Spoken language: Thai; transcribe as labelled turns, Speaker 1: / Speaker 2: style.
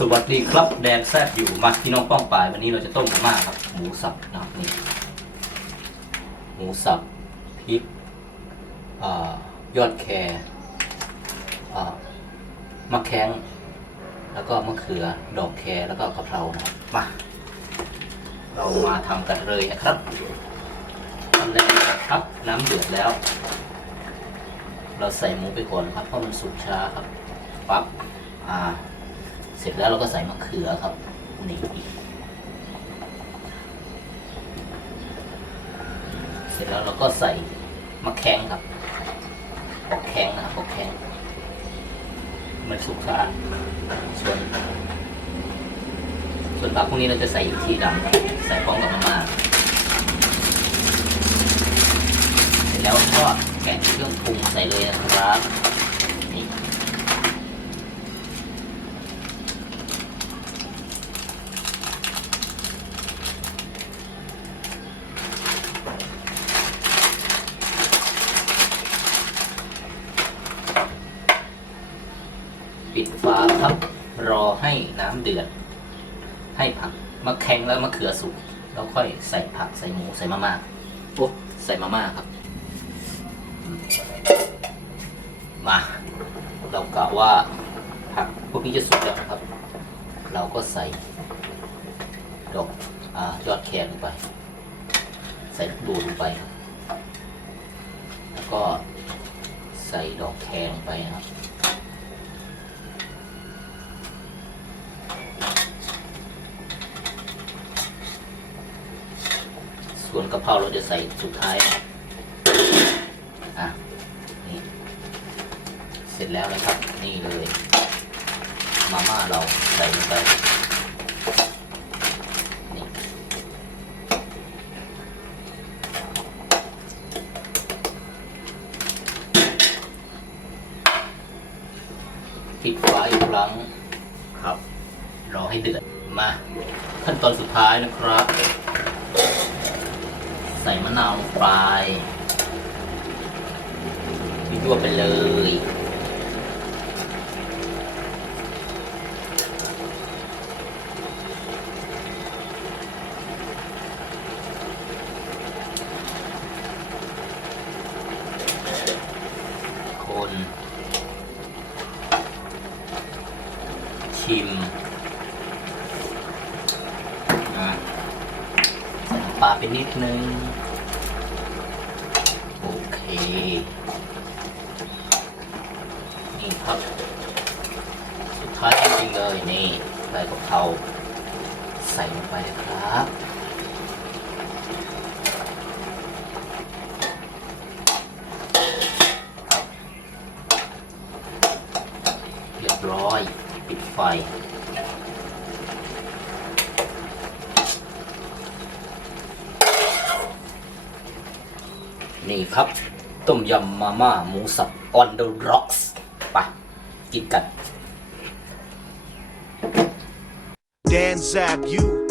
Speaker 1: สวัสดีครับแดนแซบอยู่มาพี่น้องป้องปายวันนี้เราจะต้มมาม่าครับ หมูสับนะครับนี่หมูสับพริกอยอดแครมะแข้งแล้วก็มะเขือดอกแครแล้วก็กะเพรานะครับมาเรามาทำกันเลยนะครับทำแรกครับน้ำเดือดแล้ว เราใส่หมูไปก่อนครับเพราะมันสุกช้าครับปั๊บอ่า เสร็จแล้วเราก็ใส่มะเขือครับนี่เสร็จแล้วเราก็ใส่มะแข้งครับปอกแข้งนะครับปอกแข้งมันสุกสะอาดส่วนส่วนผักพวกนี้เราจะใส่อยู่ที่ดำครับใส่พร้อมกับมาม่าเสร็จแล้วก็แกะเครื่องปรุงใส่เลยนะครับนี่ ปิดฝาครับ รอให้น้ำเดือด ให้ผักมะแข็งแล้วมะเขือสุกแล้วค่อยใส่ผักใส่หมูใส่มาม่าโอ้ใส่มาม่าครับ มา เรากะว่าผักพวกนี้จะสุกแล้วครับ เราก็ใส่ดอกอยอดแครลงไป ใส่ลูกดูลงไปครับแล้วก็ใส่ดอกแครลงไปนะครับ ส่วนกะเพราเราจะใส่สุดท้ายนะครับอะนี่เสร็จแล้วนะครับ นี่เลย มาม่าเราใส่ลงไปนี่ปิดฝาอีกครั้งครับ รอให้เดือดมา ขั้นตอนสุดท้ายนะครับ ใส่มะนาวลงไปยั่วไปเลย คน ชิมอะใส่น้ำ ปลาไปนิดนึง โอเค นี่ครับ สุดท้ายจริงๆเลยนี่ใบกะเพราใส่ลงไปครับเรียบร้อย ปิดไฟ นี่ครับ ต้มยำมาม่าหมูสับ on the rocks ไปกินกัน
Speaker 2: Dan Zab, you